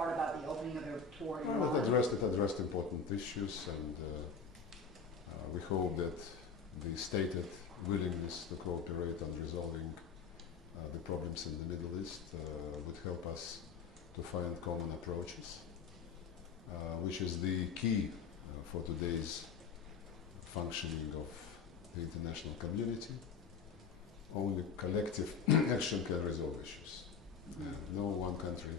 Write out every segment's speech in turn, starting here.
part about the opening of the toward Iran? Well, it addressed important issues, and we hope that the stated willingness to cooperate on resolving the problems in the Middle East would help us to find common approaches, which is the key for today's functioning of the international community. Only collective action can resolve issues. No one country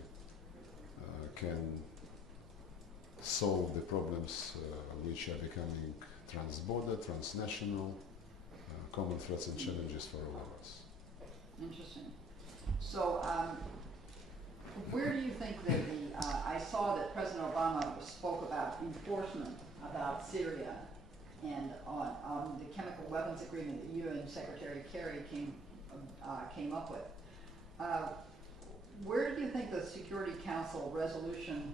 can solve the problems which are becoming transborder, transnational, common threats and challenges for all of us. Interesting. So, where do you think that the, I saw that President Obama spoke about enforcement about Syria and on the chemical weapons agreement that you and Secretary Kerry came up with. Where do you think the Security Council resolution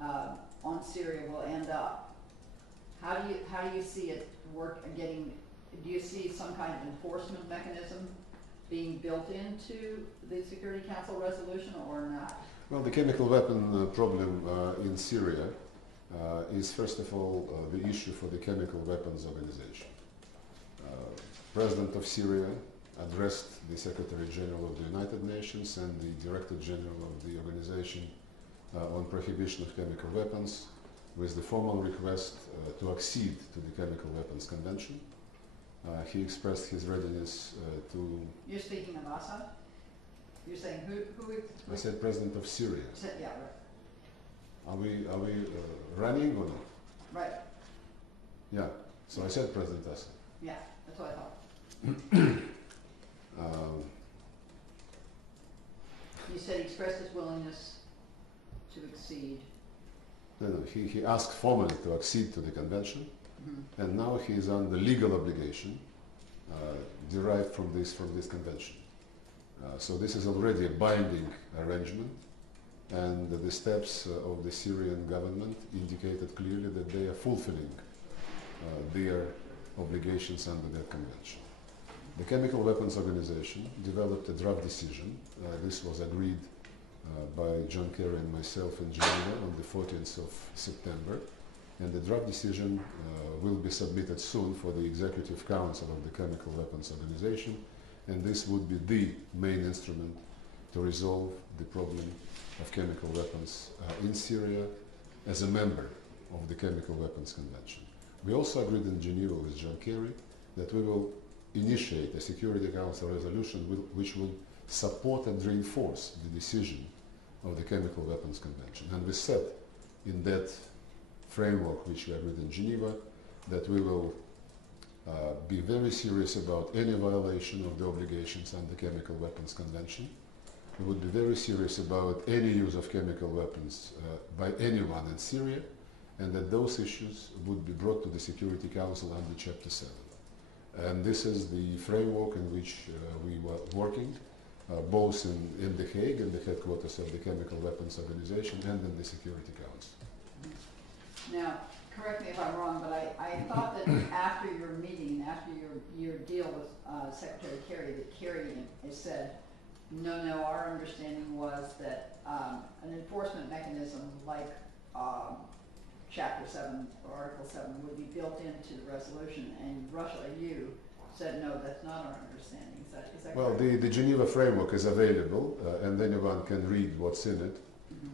on Syria will end up? How do you see it do you see some kind of enforcement mechanism being built into the Security Council resolution or not? Well, the chemical weapon problem in Syria is first of all the issue for the Chemical Weapons Organization. President of Syria addressed the Secretary General of the United Nations and the Director General of the Organization on Prohibition of Chemical Weapons with the formal request to accede to the Chemical Weapons Convention. He expressed his readiness to... You're speaking of Assad? You're saying who I said President of Syria. Yeah, right. Are we running or not? Right. Yeah, so I said President Assad. Yeah, that's what I thought. You said he expressed his willingness to accede. No, he asked formally to accede to the convention, and now he is under legal obligation derived from this convention. So this is already a binding arrangement, and the steps of the Syrian government indicated clearly that they are fulfilling their obligations under that convention. The Chemical Weapons Organization developed a draft decision. This was agreed by John Kerry and myself in Geneva on the 14th of September, and the draft decision will be submitted soon for the Executive Council of the Chemical Weapons Organization, and this would be the main instrument to resolve the problem of chemical weapons in Syria as a member of the Chemical Weapons Convention. We also agreed in Geneva with John Kerry that we will initiate a Security Council resolution which will support and reinforce the decision of the Chemical Weapons Convention. And we said in that framework which we agreed in Geneva that we will be very serious about any violation of the obligations under the Chemical Weapons Convention. We would be very serious about any use of chemical weapons by anyone in Syria, and that those issues would be brought to the Security Council under Chapter 7. And this is the framework in which we were working, both in The Hague, in the headquarters of the Chemical Weapons Organization, and in the Security Council. Now, correct me if I'm wrong, but I thought that after your meeting, after your deal with Secretary Kerry, that Kerry has said, no, our understanding was that an enforcement mechanism like Chapter 7 or Article 7 would be built into the resolution, and Russia, you said no, that's not our understanding. Is that well, correct? the Geneva framework is available, and anyone can read what's in it.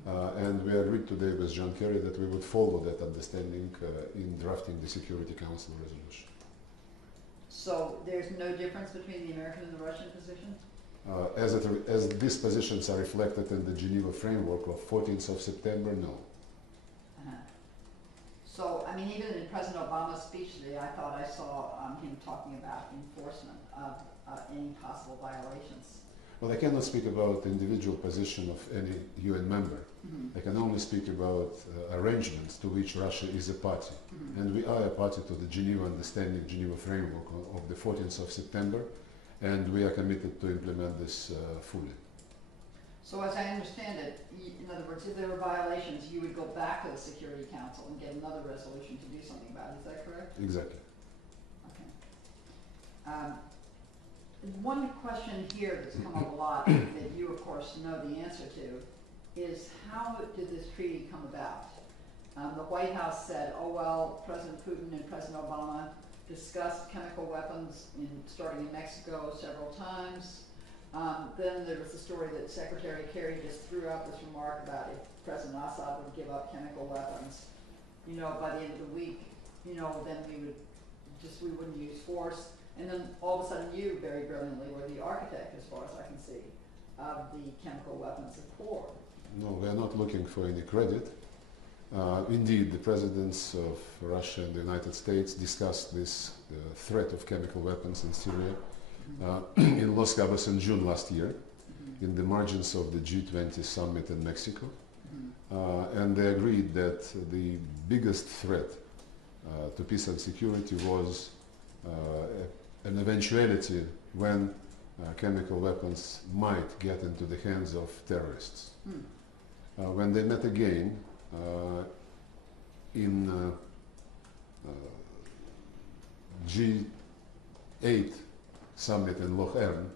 And we agreed today with John Kerry that we would follow that understanding in drafting the Security Council resolution. So there's no difference between the American and the Russian positions? As these positions are reflected in the Geneva framework of 14th of September, no. So, I mean, even in President Obama's speech today, I thought I saw him talking about enforcement of any possible violations. Well, I cannot speak about the individual position of any UN member. I can only speak about arrangements to which Russia is a party. And we are a party to the Geneva Understanding, Geneva Framework of the 14th of September, and we are committed to implement this fully. So as I understand it, in other words, if there were violations, you would go back to the Security Council and get another resolution to do something about it. Is that correct? Exactly. Okay. One question here that's come up a lot that you, of course, know the answer to is how did this treaty come about? The White House said, oh well, President Putin and President Obama discussed chemical weapons starting in Mexico several times. Then there was the story that Secretary Kerry just threw out this remark about if President Assad would give up chemical weapons, you know, by the end of the week, you know, then we wouldn't use force. And then all of a sudden you, very brilliantly, were the architect, as far as I can see, of the chemical weapons accord. No, we are not looking for any credit. Indeed, the presidents of Russia and the United States discussed this threat of chemical weapons in Syria in Los Cabos in June last year, in the margins of the G20 summit in Mexico. And they agreed that the biggest threat to peace and security was an eventuality when chemical weapons might get into the hands of terrorists. When they met again in G8 summit in Loch Ern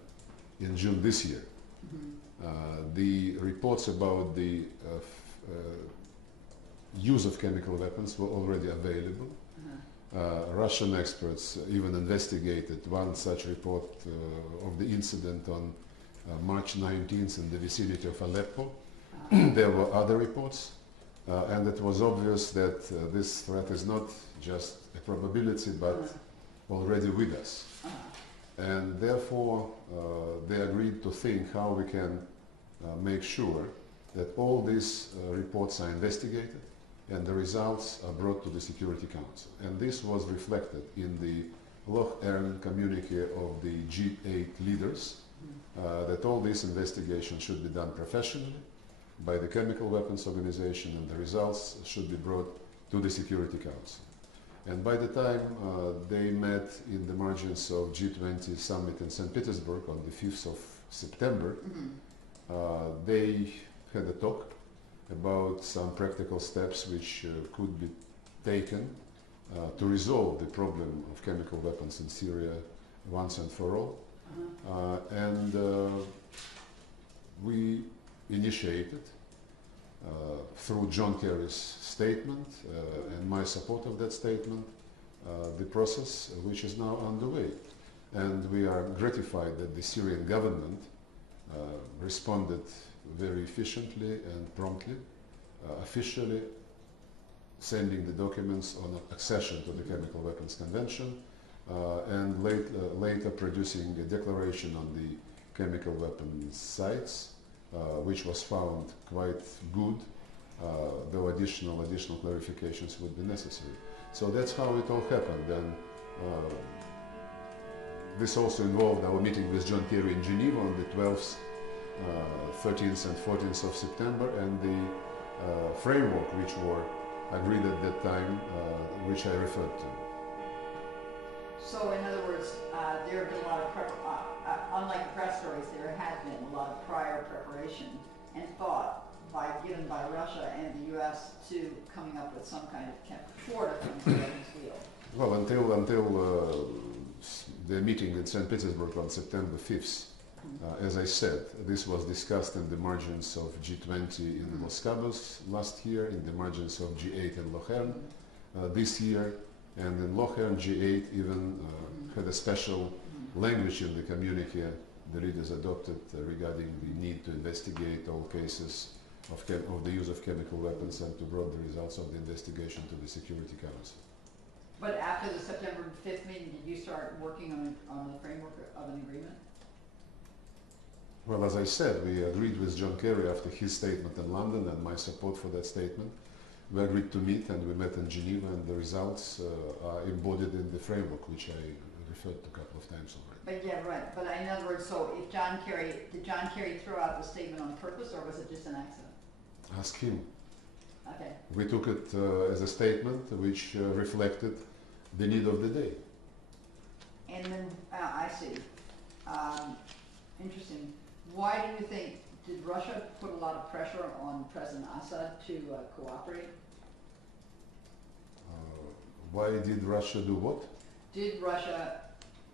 in June this year, the reports about the use of chemical weapons were already available. Russian experts even investigated one such report of the incident on March 19th in the vicinity of Aleppo. There were other reports, and it was obvious that this threat is not just a probability but already with us. And therefore they agreed to think how we can make sure that all these reports are investigated and the results are brought to the Security Council. And this was reflected in the Loch Ern communique of the G8 leaders, that all this investigation should be done professionally by the Chemical Weapons Organization, and the results should be brought to the Security Council. And by the time they met in the margins of G20 summit in St. Petersburg on the 5th of September, they had a talk about some practical steps which could be taken to resolve the problem of chemical weapons in Syria once and for all. And we initiated, through John Kerry's statement and my support of that statement, the process which is now underway. And we are gratified that the Syrian government responded very efficiently and promptly, officially sending the documents on accession to the Chemical Weapons Convention, and later producing a declaration on the chemical weapons sites, which was found quite good, though additional clarifications would be necessary. So that's how it all happened. And this also involved our meeting with John Kerry in Geneva on the 12th, 13th and 14th of September, and the framework which were agreed at that time, which I referred to. So in other words, there have been a lot of, unlike the press stories, there has been a lot of prior preparation and thought given by Russia and the U.S. to coming up with some kind of toward a chemical weapons deal. Well, until the meeting in St. Petersburg on September 5th, as I said, this was discussed in the margins of G20 in Los Cabos last year, in the margins of G8 in Loch Ern this year, and in Loch Ern G8 even had a special language in the communique the leaders adopted regarding the need to investigate all cases of the use of chemical weapons and to bring the results of the investigation to the Security Council. But after the September 5th meeting, did you start working on the framework of an agreement? Well, as I said, we agreed with John Kerry after his statement in London and my support for that statement. We agreed to meet, and we met in Geneva, and the results are embodied in the framework, which I referred to a couple of times already. But yeah, right. But in other words, so if did John Kerry throw out the statement on purpose, or was it just an accident? Ask him. Okay. We took it as a statement which reflected the need of the day. And then, I see. Interesting. Why do you think, did Russia put a lot of pressure on President Assad to cooperate? Why did Russia do what? Did Russia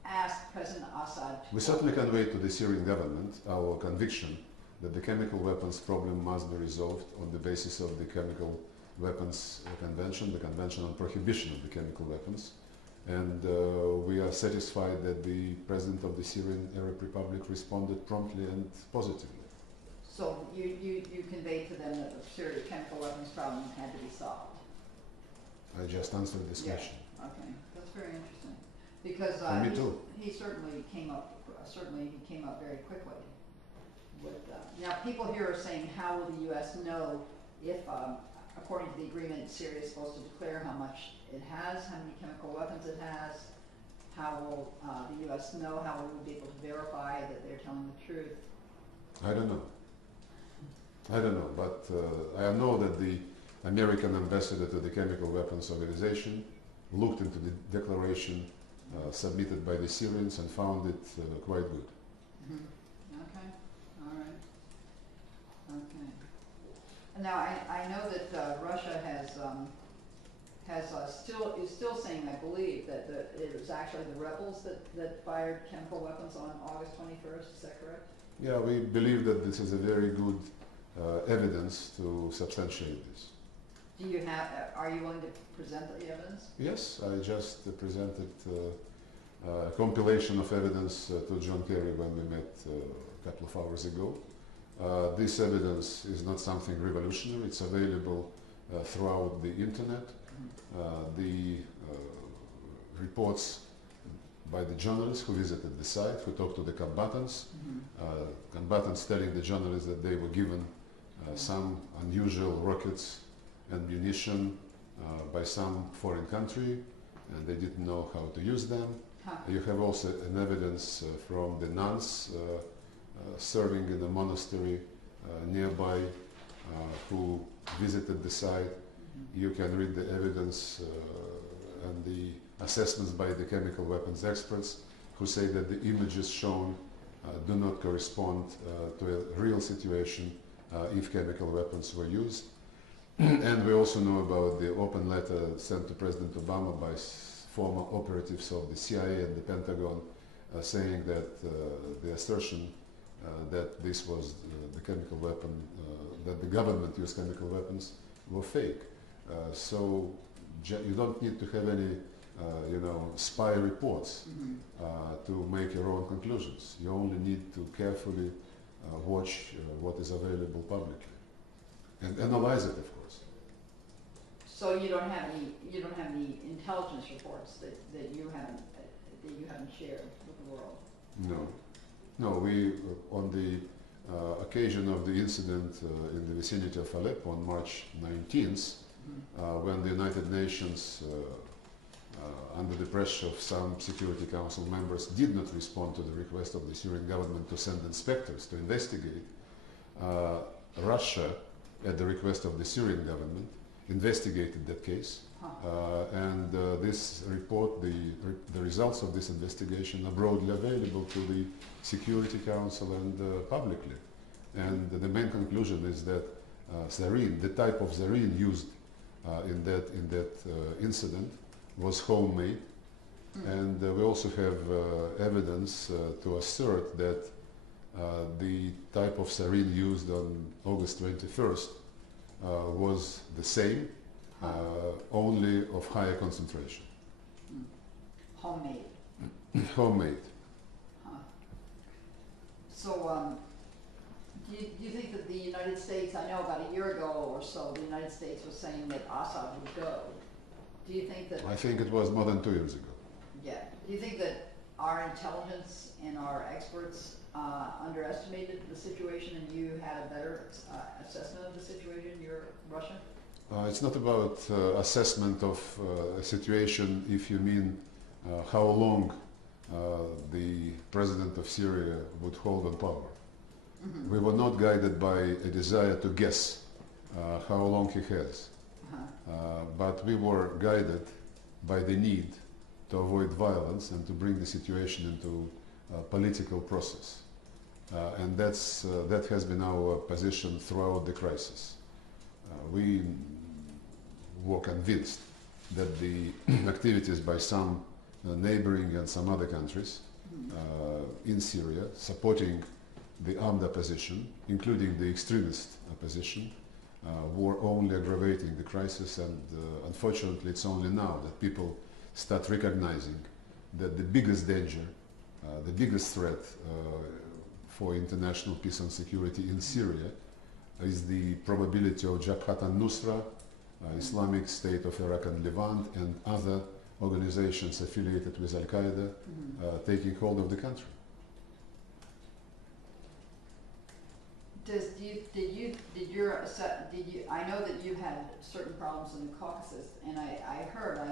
ask President Assad to We certainly conveyed to the Syrian government our conviction that the chemical weapons problem must be resolved on the basis of the Chemical Weapons Convention, the Convention on Prohibition of the Chemical Weapons. And we are satisfied that the President of the Syrian Arab Republic responded promptly and positively. So you conveyed to them that the Syria chemical weapons problem had to be solved? I just answered this question. Okay, that's very interesting. Because Me too. he certainly came up very quickly. With, now people here are saying, how will the U.S. know if, according to the agreement, Syria is supposed to declare how much it has, how many chemical weapons it has? How will the U.S. know? How will we be able to verify that they're telling the truth? I don't know. But I know that the American ambassador to the Chemical Weapons Organization looked into the declaration submitted by the Syrians and found it quite good. Mm-hmm. Okay, all right. Okay. And now I know that Russia is still saying, I believe, that it was actually the rebels that fired chemical weapons on August 21st. Is that correct? Yeah, we believe that this is a very good evidence to substantiate this. Do you have? Are you willing to present the evidence? Yes, I just presented a compilation of evidence to John Kerry when we met a couple of hours ago. This evidence is not something revolutionary. It's available throughout the internet. The reports by the journalists who visited the site, who talked to the combatants, combatants telling the journalists that they were given some unusual rockets and munition by some foreign country, and they didn't know how to use them. You have also an evidence from the nuns serving in a monastery nearby who visited the site. You can read the evidence and the assessments by the chemical weapons experts who say that the images shown do not correspond to a real situation if chemical weapons were used. And we also know about the open letter sent to President Obama by former operatives of the CIA and the Pentagon saying that the assertion that this was the chemical weapon, that the government used chemical weapons, were fake. So you don't need to have any spy reports to make your own conclusions. You only need to carefully watch what is available publicly and analyze it, of course. So you don't have any intelligence reports that you haven't shared with the world? No. We on the occasion of the incident in the vicinity of Aleppo on March 19th, when the United Nations, under the pressure of some Security Council members, did not respond to the request of the Syrian government to send inspectors to investigate, Russia, at the request of the Syrian government, investigated that case. And this report, the results of this investigation are broadly available to the Security Council and publicly. And the main conclusion is that sarin, the type of sarin used in that incident, was homemade. And we also have evidence to assert that the type of sarin used on August 21st was the same, only of higher concentration. Homemade. Homemade. So, do you think that the United States, I know about a year ago or so, the United States was saying that Assad would go. Do you think that... I think it was more than 2 years ago. Yeah. Do you think that our intelligence and our experts underestimated the situation and you had a better assessment of the situation, Russia? It's not about assessment of a situation if you mean how long the president of Syria would hold on power. We were not guided by a desire to guess how long he has, but we were guided by the need to avoid violence and to bring the situation into a political process. And that has been our position throughout the crisis. We were convinced that the activities by some neighboring and some other countries in Syria supporting the armed opposition, including the extremist opposition, were only aggravating the crisis, and unfortunately it's only now that people start recognizing that the biggest danger, the biggest threat for international peace and security in Syria is the probability of Jabhat al-Nusra, Islamic State of Iraq and Levant, and other organizations affiliated with Al-Qaeda taking hold of the country. I know that you had certain problems in the Caucasus, and I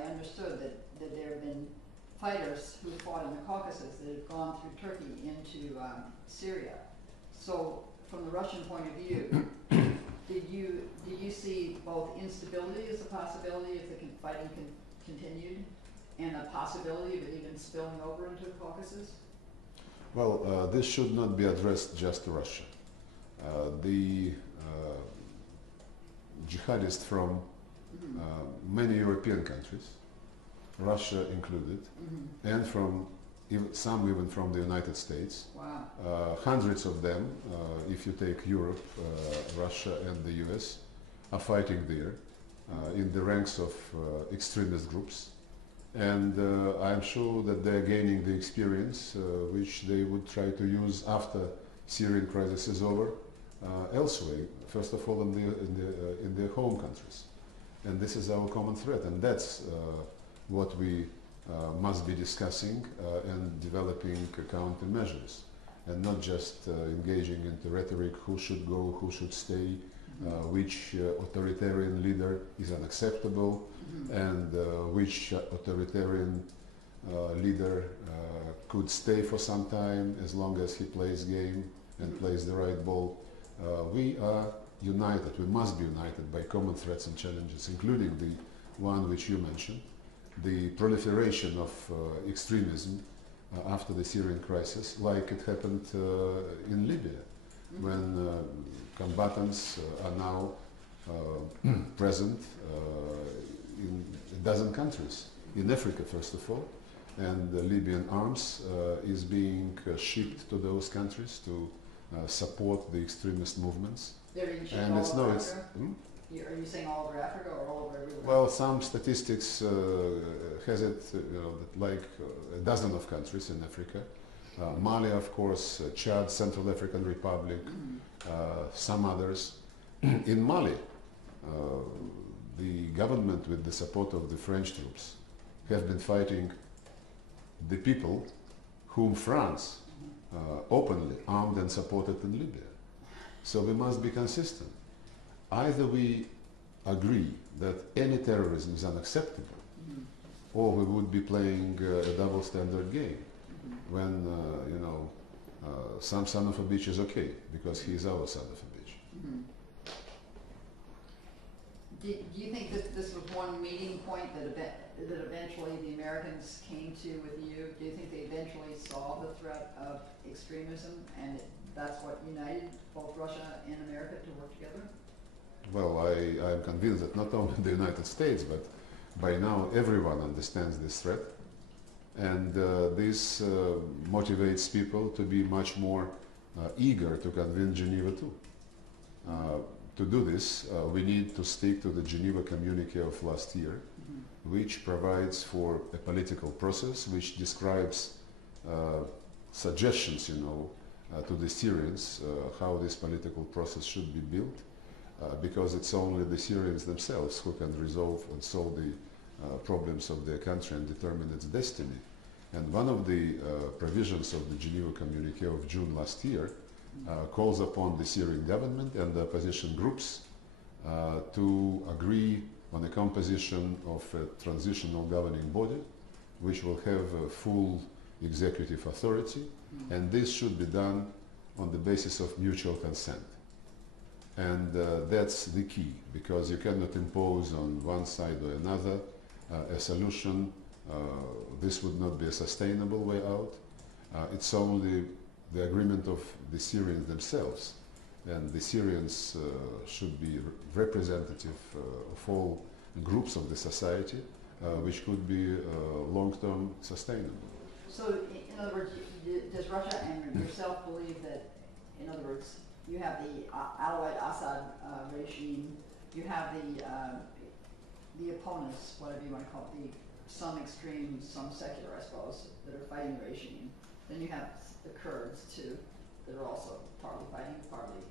understood that there have been fighters who fought in the Caucasus that have gone through Turkey into Syria. So, from the Russian point of view, did you see both instability as a possibility if the fighting continued, and a possibility of it even spilling over into the Caucasus? Well, this should not be addressed just to Russia. The jihadists from many European countries, Russia included, and from some even from the United States. Wow. Hundreds of them, if you take Europe, Russia and the US, are fighting there in the ranks of extremist groups. And I'm sure that they're gaining the experience which they would try to use after Syrian crisis is over elsewhere, first of all in their home countries. And this is our common threat, and that's what we must be discussing and developing countermeasures, and not just engaging into rhetoric, who should go, who should stay, which authoritarian leader is unacceptable, and which authoritarian leader could stay for some time as long as he plays game and plays the right ball. We are united, we must be united by common threats and challenges, including the one which you mentioned, the proliferation of extremism after the Syrian crisis, like it happened in Libya, when combatants are now present in a dozen countries, in Africa first of all, and Libyan arms is being shipped to those countries to support the extremist movements. They're being shipped all over Africa? Are you saying all over Africa or all over everywhere? Well, some statistics has it, like a dozen of countries in Africa. Mali, of course, Chad, Central African Republic, some others. In Mali, the government, with the support of the French troops, have been fighting the people whom France openly armed and supported in Libya. So we must be consistent. Either we agree that any terrorism is unacceptable, or we would be playing a double standard game when, some son of a bitch is okay, because he is our son of a bitch. Do you think this was one meeting point that eventually the Americans came to with you? Do you think they eventually saw the threat of extremism, and that's what united both Russia and America to work together? Well, I am convinced that not only the United States, but by now everyone understands this threat, and this motivates people to be much more eager to convince Geneva too. To do this, we need to stick to the Geneva Communique of last year, which provides for a political process, which describes suggestions, to the Syrians how this political process should be built, because it's only the Syrians themselves who can resolve and solve the problems of their country and determine its destiny. And one of the provisions of the Geneva Communique of June last year calls upon the Syrian government and the opposition groups to agree on a composition of a transitional governing body which will have a full executive authority, and this should be done on the basis of mutual consent. And that's the key, because you cannot impose on one side or another a solution. This would not be a sustainable way out. It's only the agreement of the Syrians themselves, and the Syrians should be representative of all groups of the society, which could be long-term sustainable. So, in other words, does Russia and yourself believe that in other words, you have the Alawite Assad regime, you have the opponents, whatever you want to call it, some extreme, some secular, I suppose, that are fighting the regime. Then you have the Kurds too, that are also partly fighting, partly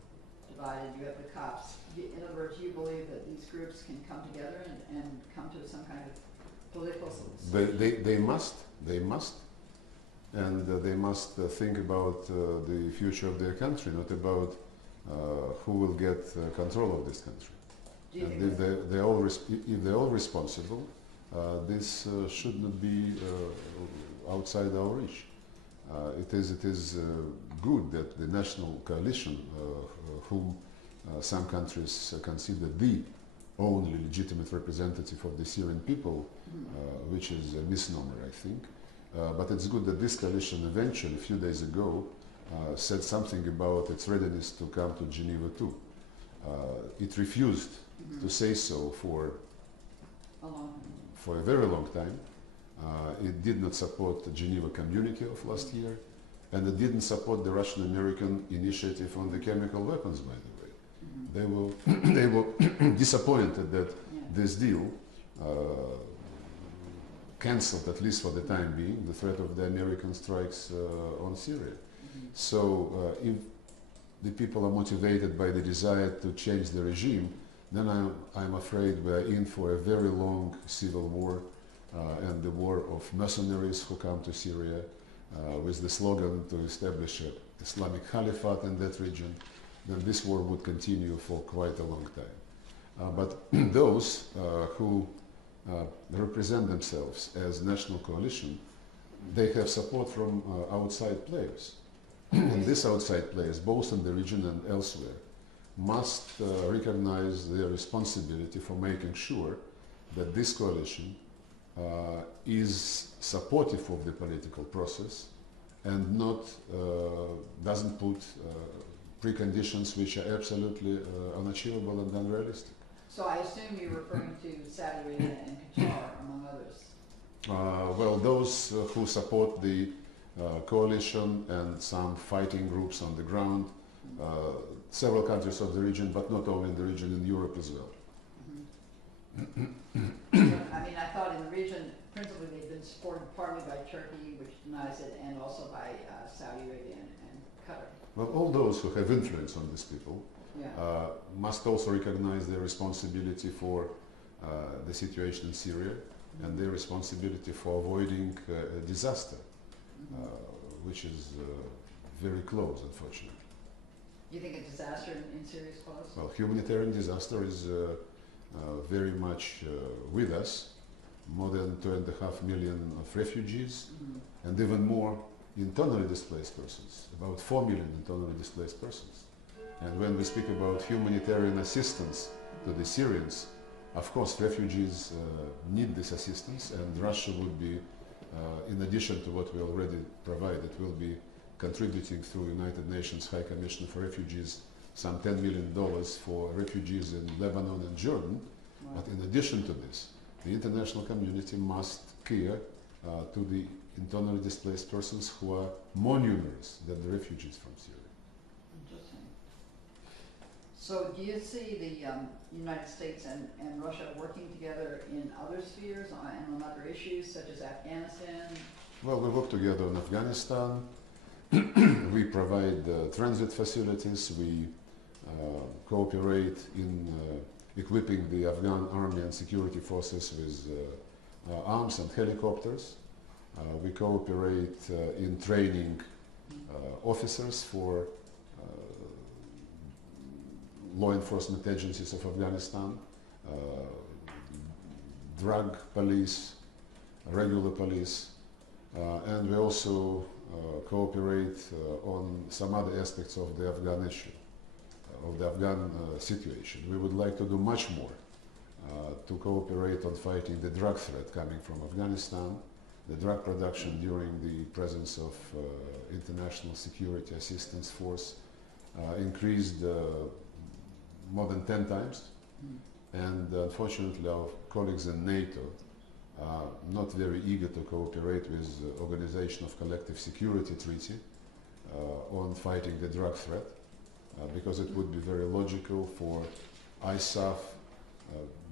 divided. You have the Copts. In other words, you believe that these groups can come together and come to some kind of political solution? They must, and they must think about the future of their country, not about who will get control of this country. And if they're all responsible, this should not be outside our reach. It is good that the national coalition, whom some countries consider the only legitimate representative of the Syrian people, which is a misnomer, I think. But it's good that this coalition eventually, a few days ago, said something about its readiness to come to Geneva too. It refused to say so for a very long time. It did not support the Geneva Communique of last year, and it didn't support the Russian-American initiative on the chemical weapons, by the way. They were disappointed that this deal cancelled, at least for the time being, the threat of the American strikes on Syria. So if the people are motivated by the desire to change the regime, then I'm afraid we are in for a very long civil war and the war of mercenaries who come to Syria with the slogan to establish an Islamic Caliphate in that region. Then this war would continue for quite a long time. But those who represent themselves as national coalition, they have support from outside players. And these outside players, both in the region and elsewhere, must recognize their responsibility for making sure that this coalition is supportive of the political process and not doesn't put preconditions which are absolutely unachievable and unrealistic. So I assume you're referring to Saudi Arabia and Qatar, among others. Well, those who support the coalition and some fighting groups on the ground, several countries of the region, but not only in the region, in Europe as well. I mean, I thought in the region, principally they've been supported partly by Turkey, which denies it, and also by Saudi Arabia and Qatar. Well, all those who have influence on these people must also recognize their responsibility for the situation in Syria and their responsibility for avoiding a disaster, which is very close, unfortunately. You think a disaster in Syria is close? Well, humanitarian disaster is very much with us. More than 2.5 million of refugees, and even more internally displaced persons, about 4 million internally displaced persons. And when we speak about humanitarian assistance to the Syrians, of course refugees need this assistance, and Russia would be, in addition to what we already provided, will be contributing through United Nations High Commissioner for Refugees some $10 million for refugees in Lebanon and Jordan. Wow. But in addition to this, the international community must care to the internally displaced persons who are more numerous than the refugees from Syria. Interesting. So do you see the United States and Russia working together in other spheres and on other issues such as Afghanistan? Well, we work together in Afghanistan. We provide transit facilities. We cooperate in equipping the Afghan army and security forces with arms and helicopters. We cooperate in training officers for law enforcement agencies of Afghanistan, drug police, regular police, and we also cooperate on some other aspects of the Afghan issue, of the Afghan situation. We would like to do much more to cooperate on fighting the drug threat coming from Afghanistan, the drug production during the presence of International Security Assistance Force increased more than 10 times. And unfortunately our colleagues in NATO are not very eager to cooperate with the Organization of Collective Security Treaty on fighting the drug threat. because it would be very logical for ISAF,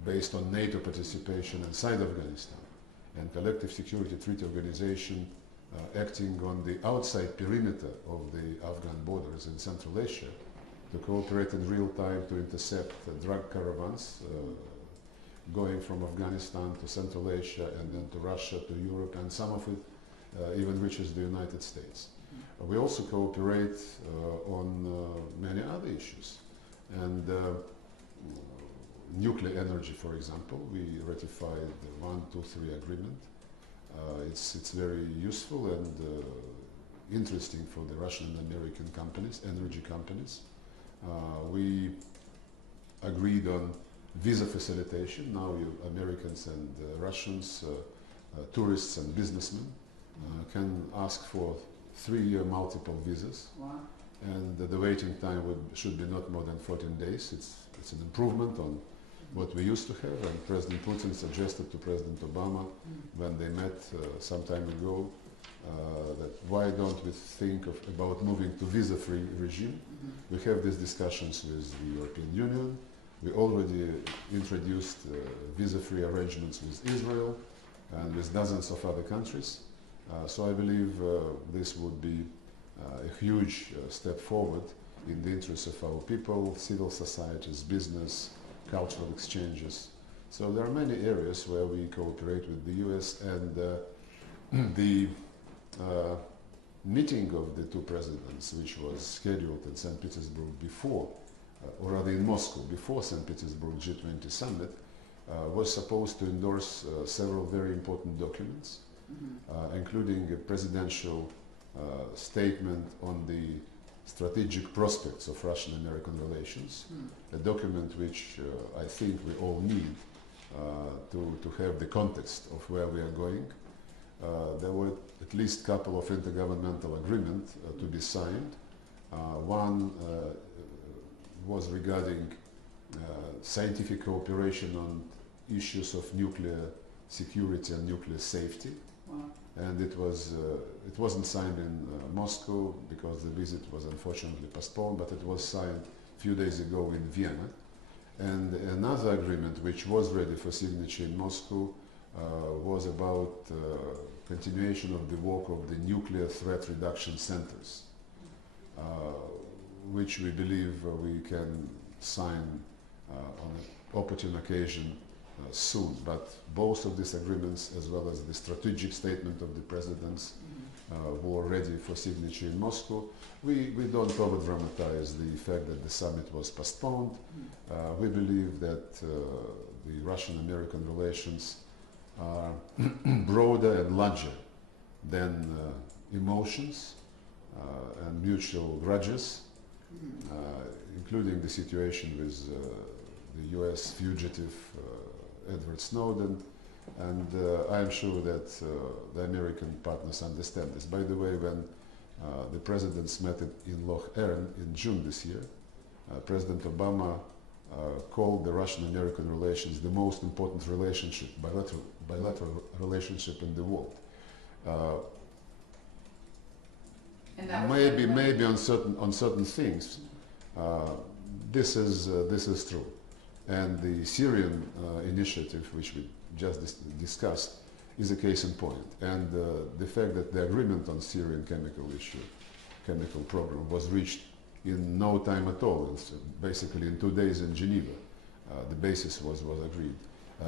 based on NATO participation inside Afghanistan, and Collective Security Treaty Organization acting on the outside perimeter of the Afghan borders in Central Asia, to cooperate in real time to intercept drug caravans going from Afghanistan to Central Asia and then to Russia, to Europe, and some of it even reaches the United States. We also cooperate on many other issues. And nuclear energy, for example, we ratified the 123 agreement. It's very useful and interesting for the Russian and American companies, energy companies. We agreed on visa facilitation. Now Americans and Russians, tourists and businessmen can ask for 3-year multiple visas. Wow. And the waiting time should be not more than 14 days. It's an improvement on what we used to have, and President Putin suggested to President Obama when they met some time ago that why don't we think about moving to visa-free regime. We have these discussions with the European Union. We already introduced visa-free arrangements with Israel and with dozens of other countries. So I believe this would be a huge step forward in the interests of our people, civil societies, business, cultural exchanges. So there are many areas where we cooperate with the US, and the meeting of the two presidents, which was scheduled in St. Petersburg before, or rather in Moscow, before St. Petersburg G20 summit, was supposed to endorse several very important documents, including a presidential statement on the strategic prospects of Russian-American relations, a document which I think we all need to have the context of where we are going. There were at least a couple of intergovernmental agreements to be signed. One was regarding scientific cooperation on issues of nuclear security and nuclear safety. Wow. And it wasn't signed in Moscow because the visit was unfortunately postponed, but it was signed a few days ago in Vienna. And another agreement which was ready for signature in Moscow was about continuation of the work of the nuclear threat reduction centers, which we believe we can sign on an opportune occasion soon. But both of these agreements, as well as the strategic statement of the presidents, were ready for signature in Moscow. We don't over-dramatize the fact that the summit was postponed. We believe that the Russian-American relations are broader and larger than emotions and mutual grudges, including the situation with the US fugitive Edward Snowden, and I am sure that the American partners understand this. By the way, when the presidents met in Loch Erin in June this year, President Obama called the Russian-American relations the most important relationship, bilateral relationship in the world. Maybe on certain things, this is true. And the Syrian initiative, which we just discussed, is a case in point. And the fact that the agreement on Syrian chemical program was reached in no time at all, basically in 2 days in Geneva, the basis was agreed,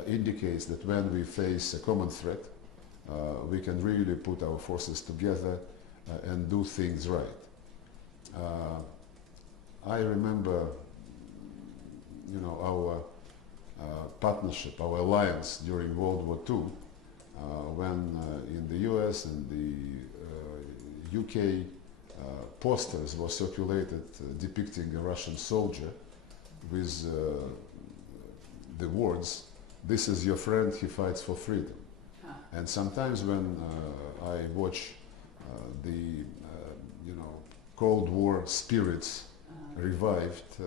indicates that when we face a common threat, we can really put our forces together and do things right. I remember, our partnership, our alliance during World War II, when in the US and the UK posters were circulated depicting a Russian soldier with the words, "This is your friend, he fights for freedom." And sometimes when I watch the Cold War spirits revived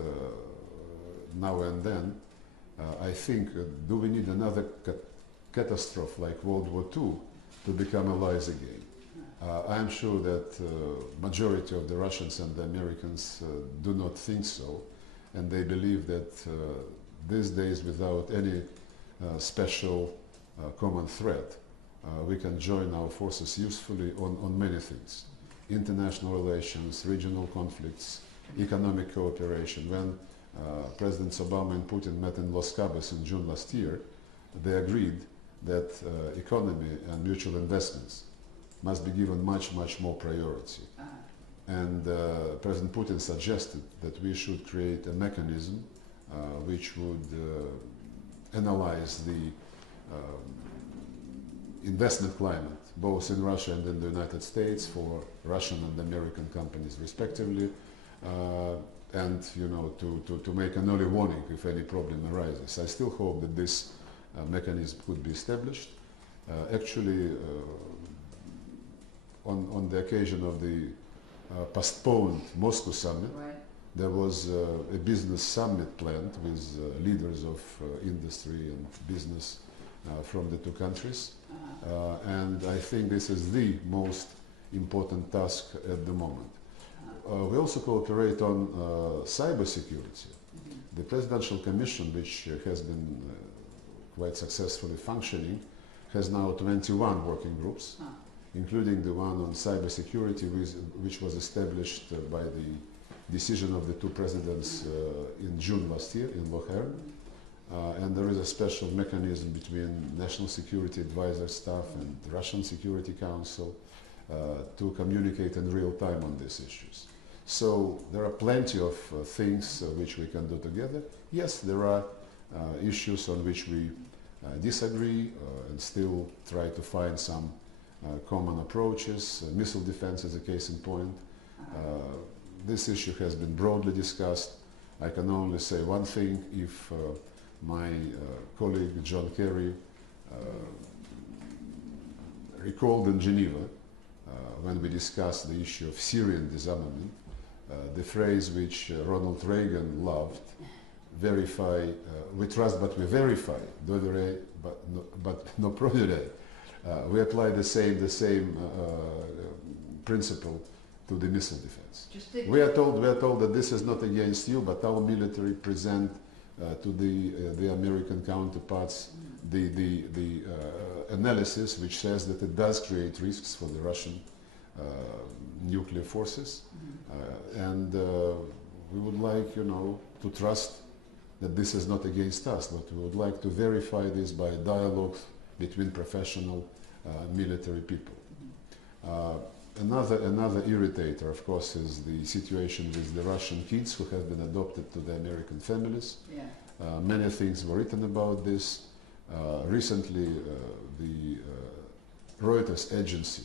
now and then, I think, do we need another catastrophe like World War II to become allies again? I am sure that majority of the Russians and the Americans do not think so, and they believe that these days, without any special common threat, we can join our forces usefully on many things. International relations, regional conflicts, economic cooperation. When Presidents Obama and Putin met in Los Cabos in June last year, they agreed that economy and mutual investments must be given much more priority. And President Putin suggested that we should create a mechanism which would analyze the investment climate, both in Russia and in the United States, for Russian and American companies respectively, and to make an early warning if any problem arises. I still hope that this mechanism could be established. Actually, on the occasion of the postponed Moscow summit, Right. there was a business summit planned with leaders of industry and business from the two countries. And I think this is the most important task at the moment. We also cooperate on cybersecurity. The Presidential Commission, which has been quite successfully functioning, has now 21 working groups, including the one on cybersecurity, which was established by the decision of the two presidents in June last year in Loher. And there is a special mechanism between National Security Advisor staff and the Russian Security Council to communicate in real time on these issues. So there are plenty of things which we can do together. Yes, there are issues on which we disagree and still try to find some common approaches. Missile defense is a case in point. This issue has been broadly discussed. I can only say one thing: if my colleague John Kerry recalled in Geneva, when we discussed the issue of Syrian disarmament, the phrase which Ronald Reagan loved, verify, we trust but we verify, dovere but no provide. We apply the same principle to the missile defense. We are told that this is not against you, but our military present to the American counterparts the analysis which says that it does create risks for the Russian nuclear forces, and we would like, to trust that this is not against us, but we would like to verify this by dialogue between professional military people. Another irritator, of course, is the situation with the Russian kids who have been adopted to the American families. Yeah. Many things were written about this. Recently, the Reuters agency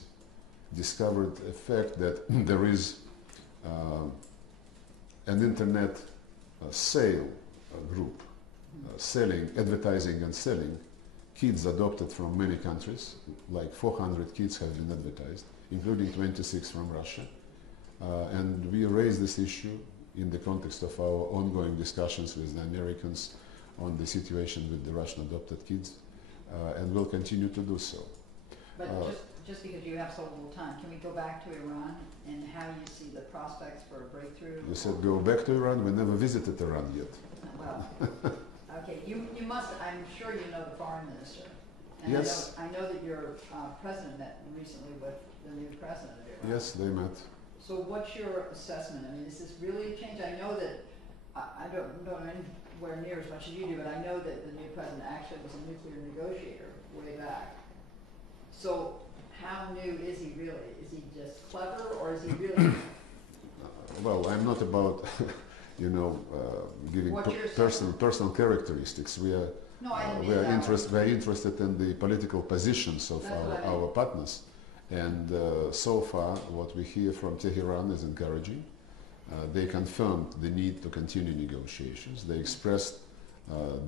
discovered a fact that there is an internet sale group advertising and selling kids adopted from many countries. Like 400 kids have been advertised, including 26 from Russia. And we raised this issue in the context of our ongoing discussions with the Americans on the situation with the Russian adopted kids, and will continue to do so. But just because you have so little time, can we go back to Iran and how you see the prospects for a breakthrough? You said go back to Iran? We never visited Iran yet. Well, okay, you must, I'm sure you know the foreign minister. And Yes. I know that your president met recently with the new president of Iran. Yes, they met. So what's your assessment? I mean, is this really a change? I know that, I don't know anywhere near as much as you do, but I know that the new president actually was a nuclear negotiator way back. So how new is he really? Is he just clever, or is he really? Well, I'm not about, giving personal characteristics. We are interested in the political positions of our partners. And so far, what we hear from Tehran is encouraging. They confirmed the need to continue negotiations. They expressed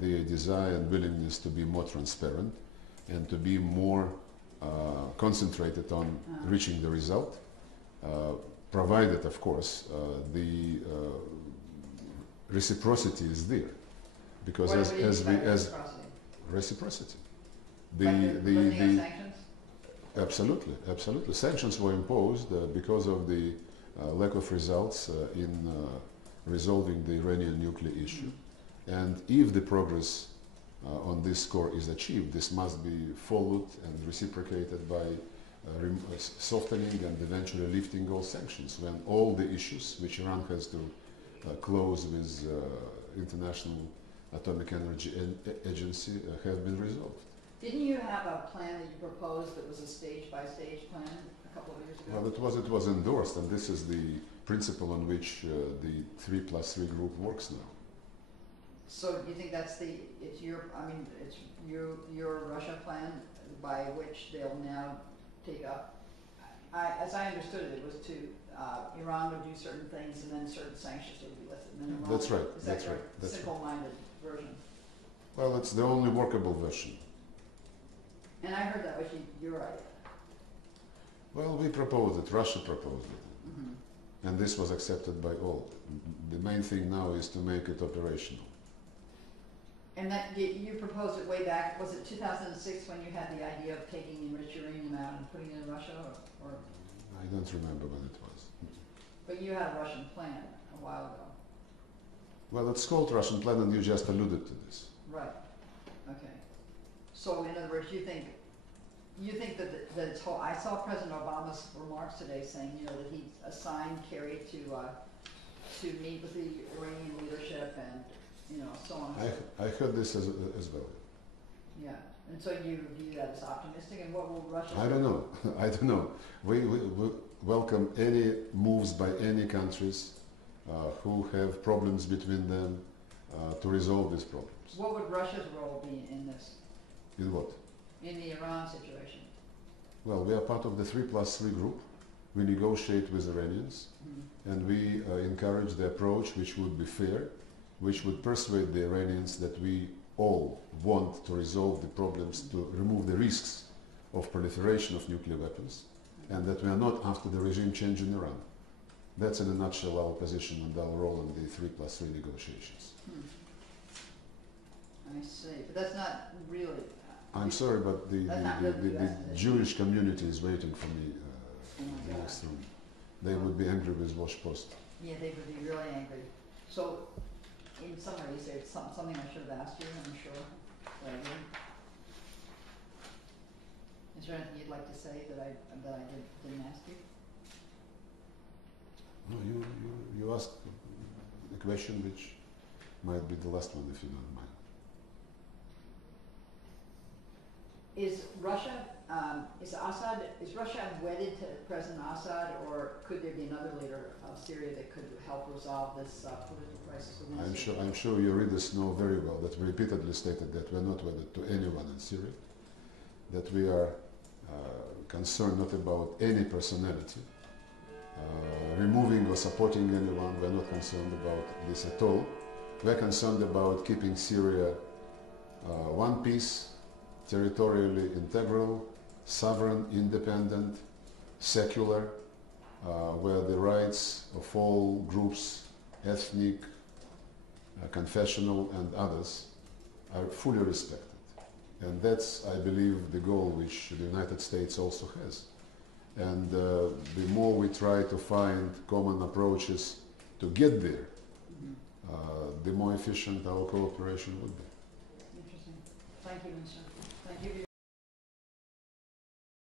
their desire and willingness to be more transparent and to be more concentrated on reaching the result, provided, of course, the reciprocity is there. Because reciprocity? reciprocity. Sanctions? Absolutely, absolutely. Sanctions were imposed because of the lack of results in resolving the Iranian nuclear issue. And if the progress on this score is achieved, this must be followed and reciprocated by softening and eventually lifting all sanctions when all the issues which Iran has to close with International Atomic Energy Agency have been resolved. Didn't you have a plan that you proposed that was a stage-by-stage plan a couple of years ago? Well, it was endorsed, and this is the principle on which the 3+3 group works now. So you think that's it's your Russia plan by which they'll now take up? As I understood it, it was to Iran would do certain things and then certain sanctions would be lifted. And then Iran That's right. Is That's that right. your That's simple-minded version? Well, it's the only workable version. And I heard that was your idea. Well, we proposed it. Russia proposed it, and this was accepted by all. The main thing now is to make it operational. And that you proposed it way back, was it 2006 when you had the idea of taking enriched uranium out and putting it in Russia, or? I don't remember when it was. But you had a Russian plan a while ago. Well, it's called Russian plan, and you just alluded to this. Right. Okay. So in other words, you think that it's whole, I saw President Obama's remarks today saying, you know, that he assigned Kerry to meet with the Iranian leadership and, you know, so on. I heard this as well. Yeah. And so you view that as optimistic, and what will Russia do? I don't know. I don't know. We welcome any moves by any countries who have problems between them to resolve these problems. What would Russia's role be in this? In what? In the Iran situation? Well, we are part of the 3+3 group. We negotiate with Iranians, and we encourage the approach which would be fair, which would persuade the Iranians that we all want to resolve the problems, to remove the risks of proliferation of nuclear weapons, and that we are not after the regime change in Iran. That's in a nutshell our position and our role in the 3+3 negotiations. I see, but that's not really... I'm sorry, but the Jewish community is waiting for me in the next room. They would be angry with Wash Post. Yeah, they would be really angry. So, in some ways, there's something I should have asked you, I'm sure, that I didn't. Is there anything you'd like to say that I didn't ask you? No, you asked a question which might be the last one, if you don't mind. Is Russia wedded to President Assad, or could there be another leader of Syria that could help resolve this political crisis within Syria? I'm sure your readers know very well that we repeatedly stated that we are not wedded to anyone in Syria, that we are concerned not about any personality, removing or supporting anyone. We are not concerned about this at all. We are concerned about keeping Syria one piece, territorially integral, sovereign, independent, secular, where the rights of all groups, ethnic, confessional and others, are fully respected. And that's, I believe, the goal which the United States also has. And the more we try to find common approaches to get there, the more efficient our cooperation would be. Interesting. Thank you, Minister. Thank you.